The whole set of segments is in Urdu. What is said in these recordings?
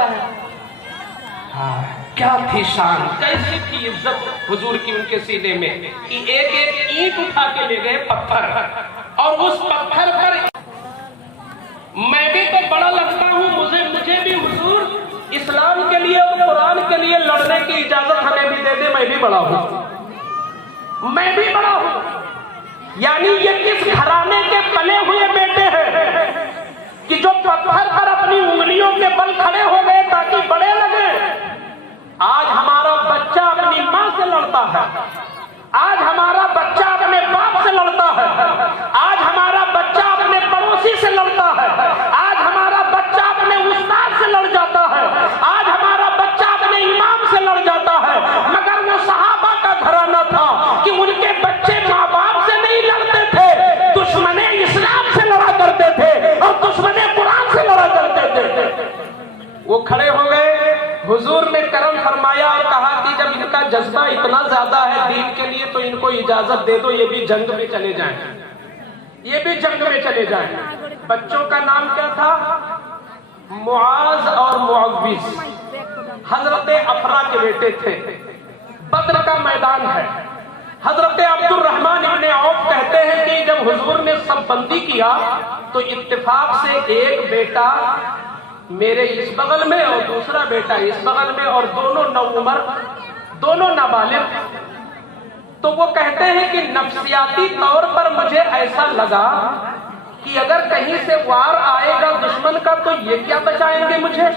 کرتا ہے. ہاں کیا تھی شان، کیسی تھی عزت حضور کی ان کے سینے میں کہ ایک ایک اینٹ اٹھا کے لے گئے پتھر، اور اس پتھر پر میں بھی تو بڑا لگتا ہوں، مجھے بھی حضور اسلام کے لیے اور قرآن کے لیے لڑنے کی اجازت ہمیں بھی دے دے، میں بھی بڑا ہوں، میں بھی بڑا ہوں. یعنی یہ کس گھرانے کے پلے ہوئے بیٹے ہیں کہ جو پتھر پر اپنی انگلیوں کے بل کھڑے ہو گئے تاکہ بڑے لگے. آج ہمارا بچہ اپنی ماں سے لڑتا ہے، آج ہمارا بچہ اپنے باپ سے لڑتا ہے، آج ہمارا بچہ اپنے پڑوسی سے لڑتا ہے، آج ہمارا بچہ اپنے استاد سے لڑ جاتا ہے، آج ہمارا بچہ اپنے امام سے لڑ جاتا ہے. مگر وہ صحابہ کا گھرانہ تھا کہ ان کے بچے ماں باپ سے نہیں لڑتے تھے، دشمن اسلام سے لڑا کرتے تھے اور دشمن قرآن سے لڑا کرتے تھے. وہ کھڑے ہو گئے، حضور نے کرم فرمایا اور کہا کہ جب ان کا جذبہ اتنا زیادہ ہے دین کے لیے تو ان کو اجازت دے دو، یہ بھی جنگ میں چلے جائیں، یہ بھی جنگ میں چلے جائیں. بچوں کا نام کیا تھا؟ معاذ اور معوذ، حضرت افرا کے بیٹے تھے. بدر کا میدان ہے. حضرت عبد الرحمن ابن عوف کہتے ہیں کہ جب حضور نے سب بندی کیا تو اتفاق سے ایک بیٹا میرے اس بغل میں اور دوسرا بیٹا اس بغل میں، اور دونوں نوعمر، دونوں نابالغ. تو وہ کہتے ہیں کہ نفسیاتی طور پر مجھے ایسا لگا کہ اگر کہیں سے وار آئے گا دشمن کا تو یہ کیا بچائیں گے مجھے،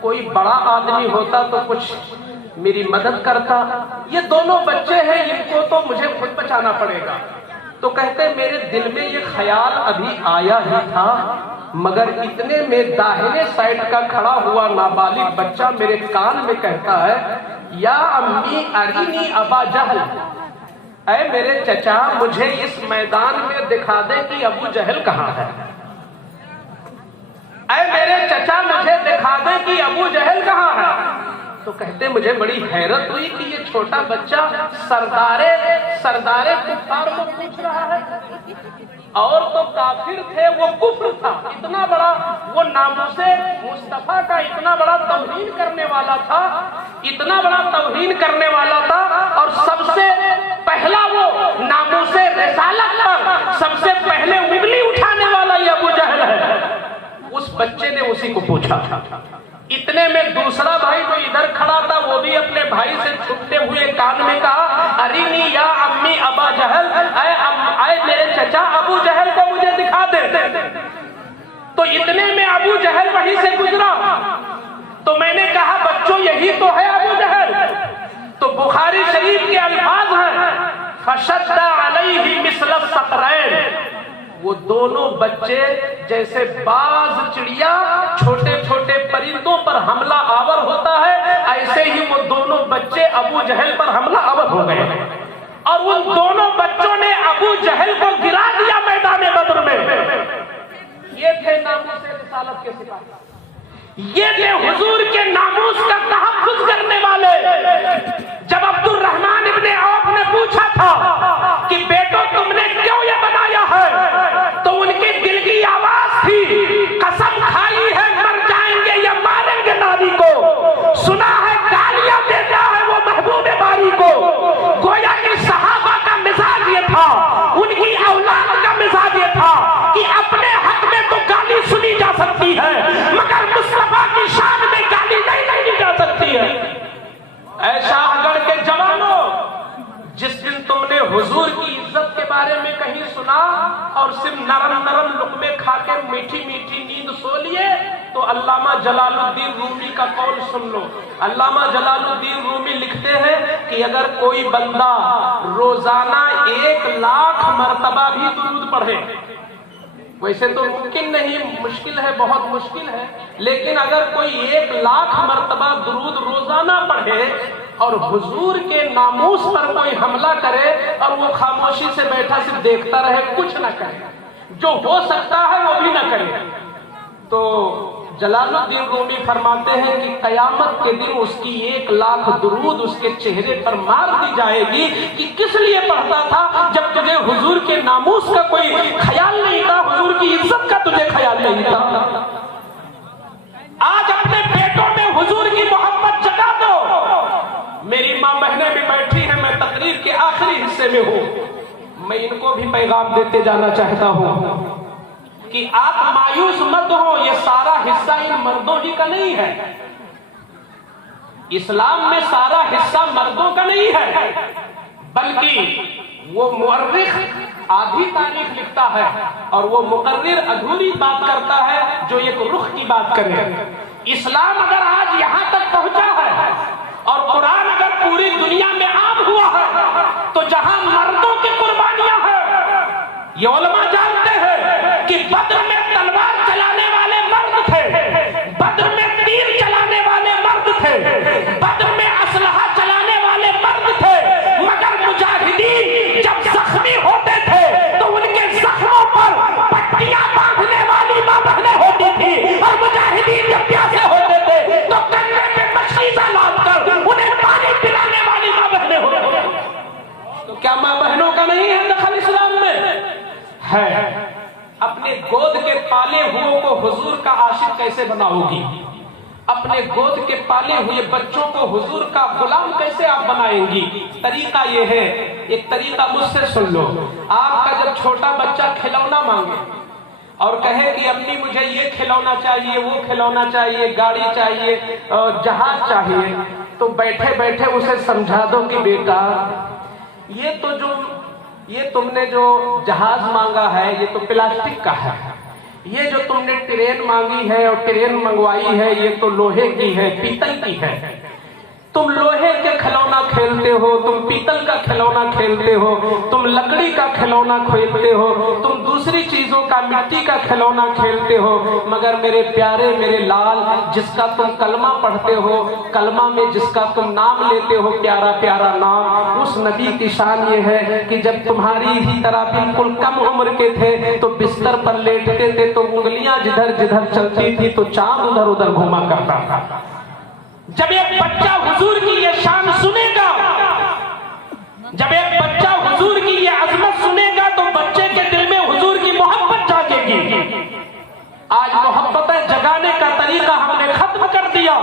کوئی بڑا آدمی ہوتا تو کچھ میری مدد کرتا، یہ دونوں بچے ہیں ان کو تو مجھے خود بچانا پڑے گا. تو کہتے میرے دل میں یہ خیال ابھی آیا ہی تھا، مگر اتنے میں داہنے سائڈ کا کھڑا ہوا نابالغ بچہ میرے کان میں کہتا ہے یا امی ارینی ابا جہل، اے میرے چچا مجھے اس میدان میں دکھا دے کہ ابو جہل کہاں ہے، اے میرے چچا مجھے دکھا دے کہ ابو جہل کہاں ہے. تو کہتے مجھے بڑی حیرت ہوئی کہ یہ چھوٹا بچہ سردار کفار کو پوچھ رہا ہے، اور تو کافر تھے، وہ کفر تھا اتنا بڑا، وہ ناموس مصطفیٰ کا اتنا بڑا توہین کرنے والا تھا، اتنا بڑا توہین کرنے والا تھا. اور سب سے پہلا وہ ناموس رسالت پر سب سے پہلے انگلی اٹھانے والا یہ ابو جہل ہے. اس بچے نے اسی کو پوچھا. اتنے میں دوسرا بھائی جو ادھر کھڑا تھا وہ بھی اپنے بھائی سے چھپتے ہوئے کان میں کہا ارینی یا امی ابا جہل، اے میرے چچا ابو جہل کو مجھے دکھا دے. تو اتنے میں ابو جہل وہیں سے گزرا. تو میں نے کہا بچوں یہی تو ہے ابو جہل. تو بخاری شریف کے الفاظ ہیں فشد علیہ مثل الصقرین، وہ دونوں بچے جیسے باز چڑیا چھوٹے چھوٹے پرندوں پر حملہ آور ہوتا ہے، ایسے ہی وہ دونوں بچے ابو جہل پر حملہ آور ہو گئے، اور ان دونوں بچوں نے ابو جہل کو گرا دیا میدان بدر میں. یہ تھے ناموس رسالت کے سپاہی، یہ تھے حضور کے ناموس کا تحفظ کرنے والے. جب عبد الرحمن ابن عوف نے پوچھا تھا کہ بیٹو تم نے کیوں یہ بنایا ہے، تو ان کے دل کی آواز تھی قسم کھائی ہے مر جائیں گے یا ماریں گے نبی کو، سنا ہے گالیاں دیتا ہے وہ محبوب باری کو. گویا کہ صحابہ کا مزاج یہ تھا، ان کی اولاد کا مزاج یہ تھا کہ اپنے حق میں تو گالی سنی جا سکتی ہے مگر مصطفیٰ کی شان میں گالی نہیں لگی جا سکتی ہے. اے شاہ گڑھ کے جوانوں، جس دن تم نے حضور کی عزت کے بارے میں کہیں سنا اور صرف نرم نرم لقمے کھا کے میٹھی میٹھی نیند سو لیے، تو علامہ جلال الدین رومی کا قول سن لو. علامہ جلال الدین رومی لکھتے ہیں کہ اگر کوئی بندہ روزانہ 1,00,000 مرتبہ بھی درود پڑھے، ویسے تو ممکن نہیں، مشکل ہے، بہت مشکل ہے، لیکن اگر کوئی 1,00,000 مرتبہ درود روزانہ پڑھے اور حضور کے ناموس پر کوئی حملہ کرے اور وہ خاموشی سے بیٹھا صرف دیکھتا رہے، کچھ نہ کرے، جو ہو سکتا ہے وہ بھی نہ کرے، تو جلال الدین رومی فرماتے ہیں کہ قیامت کے دن اس کی 1,00,000 درود اس کے چہرے پر مار دی جائے گی کہ کس لیے پڑھتا تھا جب تجھے حضور کے ناموس کا کوئی خیال نہیں تھا، حضور کی عزت کا تجھے خیال نہیں تھا. آج اپنے بیٹوں میں ہو، میں ان کو بھی پیغام دیتے جانا چاہتا ہوں کہ آپ مایوس مت ہو، یہ سارا حصہ ان مردوں ہی کا نہیں ہے، اسلام میں سارا حصہ مردوں کا نہیں ہے، بلکہ وہ مورخ آدھی تاریخ لکھتا ہے اور وہ مقرر ادھوری بات کرتا ہے جو ایک رخ کی بات کرے۔ اسلام اگر آج یہاں تک پہنچا ہے اور قرآن اگر پوری دنیا میں عام ہوا ہے تو جہاں مردوں کی قربانیاں ہیں، یہ علماء جانتے ہیں کہ بدر میں تلوار چلانے والے مرد تھے، بدر میں تیر چلانے والے مرد تھے، بدر میں اسلحہ چلانے والے مرد تھے، مگر مجاہدین جب زخمی ہوتے تھے تو ان کے زخموں پر پٹیاں باندھنے والی ماں بہنیں ہوتی تھی، اور مجاہدین جب پیاسے ہوتے تھے تو کندھے پہ مشیزہ لاد کر انہیں پانی پلانے والی ماں بہنیں ہوتی تھی۔ تو کیا ماں بہنوں کا نہیں ہے دخل اسلام میں؟ ہے۔ اپنے گود کے پالے ہوئے کو حضور کا عاشق کیسے بناؤ گی؟ اپنے گود کے پالے ہوئے بچوں کو حضور کا غلام کیسے آپ بنائیں گی؟ طریقہ یہ ہے، ایک طریقہ مجھ سے سن لو۔ آپ کا جب چھوٹا بچہ کھلونا مانگے اور کہے کہ امی مجھے یہ کھلونا چاہیے، وہ کھلونا چاہیے، گاڑی چاہیے، جہاز چاہیے، تو بیٹھے بیٹھے اسے سمجھا دو کہ بیٹا یہ تم نے جو جہاز مانگا ہے یہ تو پلاسٹک کا ہے، یہ جو تم نے ٹرین مانگی ہے اور ٹرین منگوائی ہے یہ تو لوہے کی ہے، پیتل کی ہے، تم لوہے کے کھلونا کھیلتے ہو، تم پیتل کا کھلونا کھیلتے ہو، تم لکڑی کا کھلونا کھیلتے ہو، تم دوسری چیزوں کا مٹی کا کھلونا کھیلتے ہو، مگر میرے پیارے میرے لال جس کا تم کلمہ پڑھتے ہو، کلمہ میں جس کا تم نام لیتے ہو، پیارا پیارا نام، اس نبی کی شان یہ ہے کہ جب تمہاری ہی طرح بالکل کم عمر کے تھے تو بستر پر لیٹتے تھے تو انگلیاں جدھر جدھر چلتی تھی تو چاند ادھر ادھر گھوما کرتا تھا۔ جب ایک بچہ حضور کی یہ شان سنے گا، جب ایک بچہ حضور کی یہ عظمت سنے گا تو بچے کے دل میں حضور کی محبت جاگے گی۔ آج محبتیں جگانے کا طریقہ ہم نے ختم کر دیا،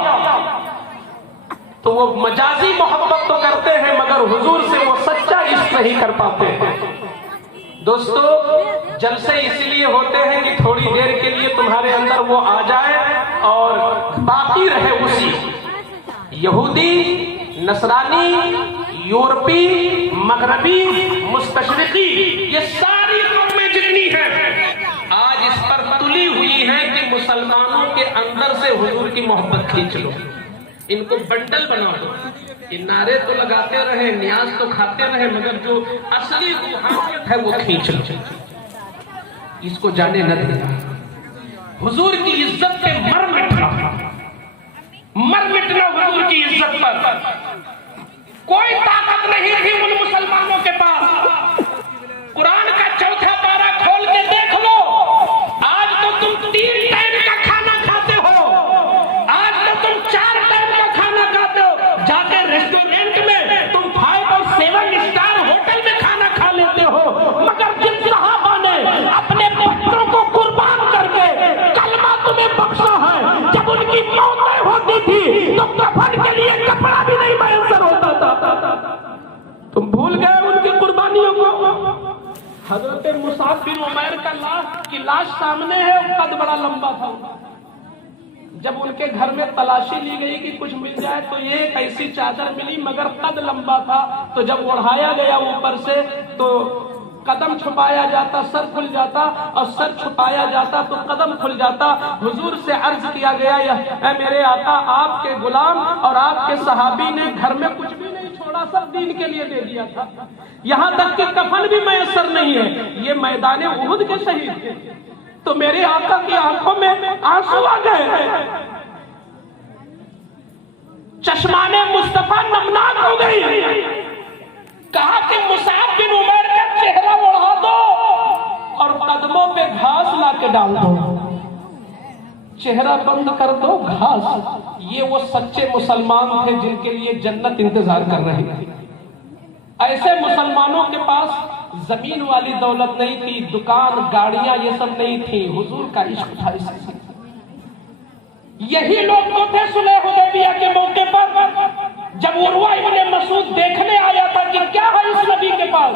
تو وہ مجازی محبت تو کرتے ہیں مگر حضور سے وہ سچا عشق نہیں کر پاتے ہیں۔ دوستو، جلسے اس لیے ہوتے ہیں کہ تھوڑی دیر کے لیے تمہارے اندر وہ آ جائے اور باقی رہے اسی۔ یہودی، نصرانی، یورپی، مغربی، مستشرقی، یہ ساری قومیں جتنی ہیں آج اس پر تلی ہوئی ہیں کہ مسلمانوں کے اندر سے حضور کی محبت کھینچ لو، ان کو بنڈل بنا دو۔ یہ نعرے تو لگاتے رہے، نیاز تو کھاتے رہے، مگر جو اصلی روحانیت ہے وہ کھینچ لو، اس کو جانے نہ دینا۔ حضور کی عزت پہ مر مٹنا حضور کی عزت پر۔ کوئی طاقت نہیں تھی ان مسلمانوں کے پاس۔ قرآن کا چوتھا پارہ کھول کے دیکھ لو، آج تو تم 3 ٹائم کا کھانا کھاتے ہو، آج تو تم 4 ٹائم کا کھانا کھاتے ہو، جا کے ریسٹورینٹ میں تم 5 اور 7 اسٹار ہوٹل میں کھانا کھا لیتے ہو، مگر جن صحابہ نے اپنے بچوں کو قربان کر کے کلمہ تمہیں بخشا ہے، جب ان کی موتیں ہوتی تھی تو کفن کے لیے کپڑا بھی نہیں میسر ہوتا تھا۔ تم بھول گئے ان کی قربانیوں کو۔ حضرت مصعب بن عمیر کی لاش سامنے ہے، قد بڑا لمبا تھا۔ جب ان کے گھر میں تلاشی لی گئی کہ کچھ مل جائے تو یہ ایک ایسی چادر ملی مگر قد لمبا تھا، تو جب اڑھایا گیا اوپر سے تو قدم چھپایا جاتا سر کھل جاتا، اور سر چھپایا جاتا تو قدم کھل جاتا۔ حضور سے عرض کیا گیا، اے میرے آقا، آپ کے غلام اور آپ کے صحابی نے گھر میں کچھ بھی نہیں چھوڑا، سب دین کے لیے دے دیا تھا، یہاں تک کہ کفن بھی میسر نہیں ہے، یہ میدان احد کے شہید تھے۔ تو میرے آقا کی آنکھوں میں آنسو آ گئے، چشمان مصطفیٰ نمناک ہو گئی۔ کہا کہ مصعب بن عمیر کا چہرہ اڑا دو اور قدموں پہ گھاس لا کے ڈال دو، چہرہ بند کر دو گھاس۔ یہ وہ سچے مسلمان تھے جن کے لیے جنت انتظار کر رہی تھی۔ ایسے مسلمانوں کے پاس زمین والی دولت نہیں تھی، دکان گاڑیاں یہ سب نہیں تھی، حضور کا عشق تھا۔ یہی لوگ تو تھے صلح حدیبیہ کے موقع پر جب عروہ ابن مسعود دیکھنے آیا تھا کہ کیا ہے اس نبی کے پاس،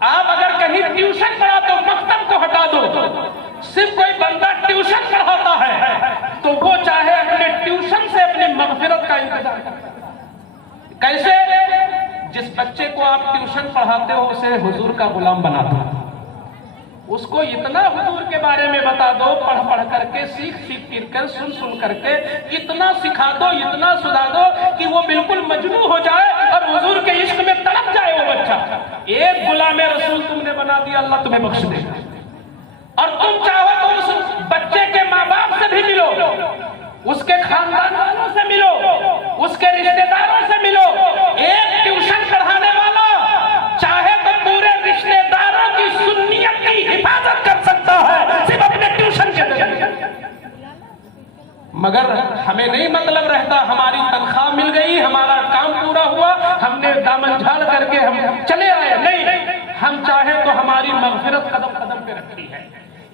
آپ اگر کہیں ٹیوشن پڑھاتے ہو مکتب کو ہٹا دو، صرف کوئی بندہ ٹیوشن پڑھاتا ہے تو وہ چاہے اپنے ٹیوشن سے اپنی مغفرت کا انتظار کرتا ہے۔ کیسے؟ جس بچے کو آپ ٹیوشن پڑھاتے ہو اسے حضور کا غلام بنا دو، اس کو اتنا حضور کے بارے میں بتا دو، پڑھ پڑھ کر کے، سیکھ سیکھ کر، سن سن کر کے اتنا سکھا دو، اتنا سنا دو کہ وہ بالکل مجنون ہو جائے اور حضور کے عشق میں تڑپ جائے وہ بچہ۔ ایک غلام رسول تم نے بنا دیا، اللہ تمہیں بخش دے گا۔ اور تم چاہو تو اس بچے کے ماں باپ سے بھی ملو، اس کے خاندان والوں سے ملو، اس کے رشتہ داروں سے ملو۔ ایک ٹیوشن پڑھانے والا چاہے تو پورے رشتہ داروں کی سنیت کی حفاظت کر سکتا ہے صرف اپنے ٹیوشن کے ذریعے۔ مگر ہمیں نہیں مطلب رہتا، ہماری تنخواہ مل گئی، ہمارا کام پورا ہوا، ہم نے دامن جھاڑ کر کے ہم چلے آئے۔ نہیں، ہم چاہے تو ہماری مغفرت قدم قدم پہ رکھی ہے۔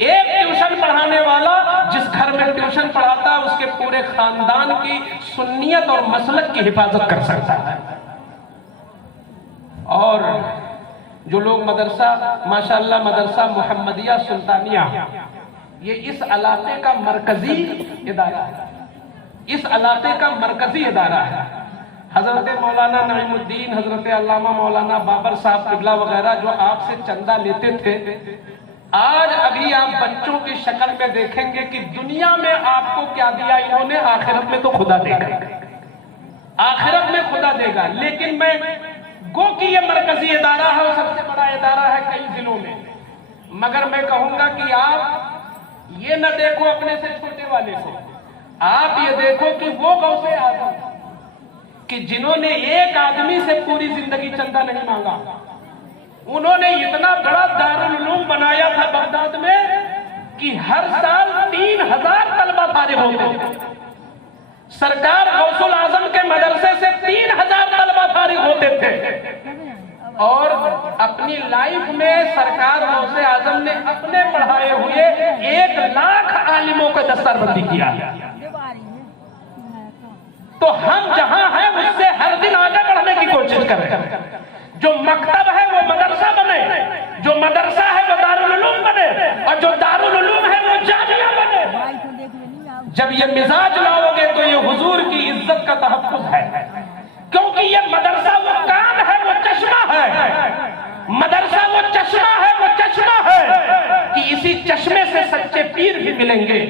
ایک ٹیوشن پڑھانے والا جس گھر میں ٹیوشن پڑھاتا ہے اس کے پورے خاندان کی سنیت اور مسلک کی حفاظت کر سکتا ہے۔ اور جو لوگ مدرسہ ماشاءاللہ مدرسہ محمدیہ سلطانیہ، یہ اس علاقے کا مرکزی ادارہ ہے، اس علاقے کا مرکزی ادارہ ہے۔ حضرت مولانا نعیم الدین، حضرت علامہ مولانا بابر صاحب قبلہ وغیرہ جو آپ سے چندہ لیتے تھے، آج ابھی آپ بچوں کی شکل میں دیکھیں گے کہ دنیا میں آپ کو کیا دیا انہوں نے، آخرت میں تو خدا دے گا، آخرت میں خدا دے گا۔ لیکن میں گو کہ یہ مرکزی ادارہ ہے اور سب سے بڑا ادارہ ہے کئی ضلعوں میں، مگر میں کہوں گا کہ آپ یہ نہ دیکھو اپنے سے چھوٹے والے کو، آپ یہ دیکھو کہ وہ غوث اعظم کہ جنہوں نے ایک آدمی سے پوری زندگی چندہ نہیں مانگا، انہوں نے اتنا بڑا دارالعلوم بنایا تھا بغداد میں کہ ہر سال 3000 طلبہ فارغ ہوتے تھے۔ سرکار غوث الاعظم کے مدرسے سے 3000 طلبہ فارغ ہوتے تھے، اور اپنی لائف میں سرکار غوث اعظم نے اپنے پڑھائے ہوئے 1,00,000 عالموں کو دستربندی کیا۔ تو ہم جہاں ہیں اس سے ہر دن آگے بڑھنے کی کوشش کریں۔ جو مکتب ہے وہ مدرسہ بنے، جو مدرسہ ہے وہ دارالعلوم بنے، اور جو دارالعلوم ہے وہ جامعہ بنے۔ جب یہ مزاج لاؤ گے تو یہ حضور کی عزت کا تحفظ ہے، کیونکہ یہ مدرسہ وہ کان ہے، وہ چشمہ ہے، مدرسہ وہ چشمہ ہے، وہ چشمہ ہے کہ اسی چشمے سے سچے پیر بھی ملیں گے،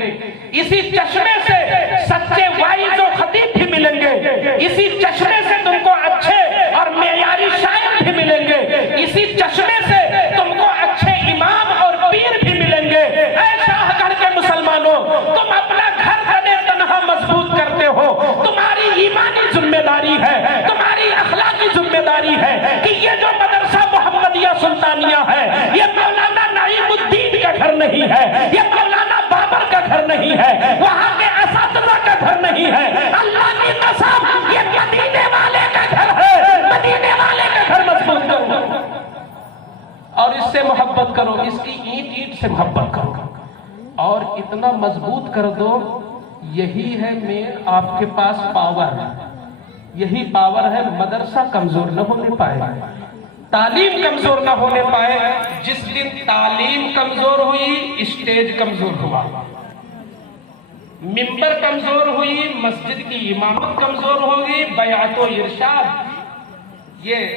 اسی چشمے سے سچے وائز و خطیب بھی ملیں گے، اسی چشمے سے تم کو اچھے اور معیاری شاعر بھی ملیں گے، اسی چشمے سے تم کو اچھے امام اور پیر بھی ملیں گے۔ اے شاہ گھر کے مسلمانوں، تم اپنا گھر بنے تنہا مضبوط کرتے ہو، تمہاری ایمانی ذمہ داری ہے، تمہاری اخلاقی ذمہ داری ہے کہ یہ جو مدرسہ محمدیہ سلطانیہ ہے یہ مولانا نعیم الدین کا گھر نہیں ہے، یہ مولانا بابر کا گھر نہیں ہے، وہاں کے اساتذہ کا گھر نہیں ہے، اللہ کی قسم یہ مدینے والے کا گھر ہے، مدینے والے کا گھر مضبوط کرو اور اس سے محبت کرو، اس کی اینٹ اینٹ سے محبت کرو اور اتنا مضبوط کر دو۔ یہی ہے مین آپ کے پاس پاور، یہی پاور ہے۔ مدرسہ کمزور نہ ہونے پائے، تعلیم کمزور نہ ہونے پائے۔ جس دن تعلیم کمزور ہوئی اسٹیج کمزور ہوا، منبر کمزور ہوئی، مسجد کی امامت کمزور ہوگی، بیعت و ارشاد۔ یہ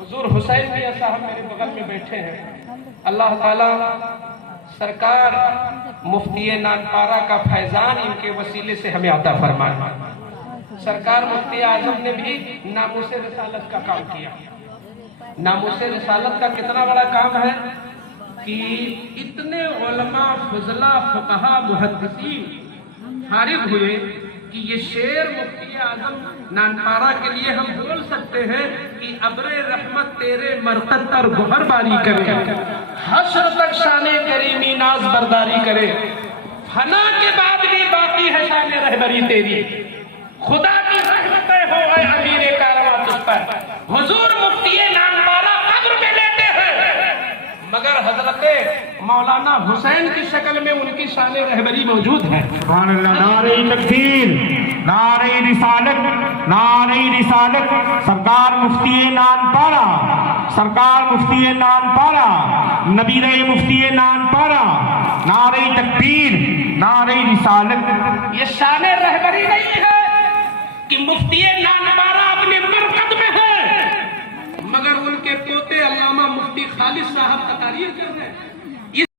حضور حسین میاں صاحب میرے بغل میں بیٹھے ہیں، اللہ تعالیٰ سرکار مفتی نانپارہ کا فیضان ان کے وسیلے سے ہمیں عطا فرمائے۔ سرکار مفتی اعظم نے بھی ناموس رسالت کا کام کیا۔ ناموس رسالت کا کتنا بڑا کام ہے کہ اتنے علماء فضلاء فقہاء محدثین فارغ ہوئے کہ یہ شعر مفتی اعظم نانپارہ کے لیے ہم بول سکتے ہیں کہ ابر رحمت تیرے مرقد پر گہر باری کرے، حشر تک شان کریمی ناز برداری کرے، فنا کے بعد بھی باقی ہے شان رہبری تیری، خدا کی رحمتیں ہو اے امیر کارواں تجھ پر۔ حضور مفتی نانپارہ قبر میں لیتے ہیں، مگر حضرت مولانا حسین کی شکل میں ان کی شان رہبری موجود ہے۔ سبحان اللہ، نعرہ تکبیر، نعرہ رسالت، نعرہ رسالت۔ سرکار مفتی نانپارہ سرکار مفتی نانپارا نبیرہ مفتی نانپارا نعرہ تکبیر نعرہ رسالت. یہ شان رہبری نہیں ہے کہ مفتی نانپارا اپنے مرکز میں ہے مگر ان کے پوتے علامہ مفتی خالد صاحب تقاریر کر رہے ہیں.